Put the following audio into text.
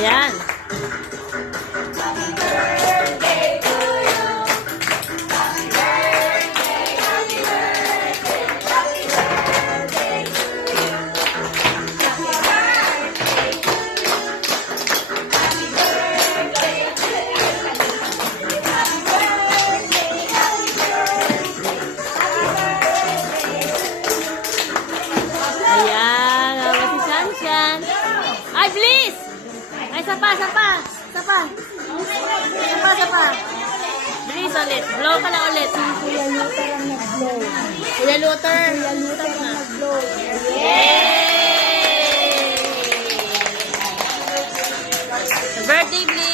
Yan. Ayan, nawa si Shanshan. Ay, please! Ay, sapa. Please ulit. Blow ka na ulit. Kuya Luther ang nag-blow. Kuya Luther. Kuya Luther ang nag-blow. Yay! Birthday, please.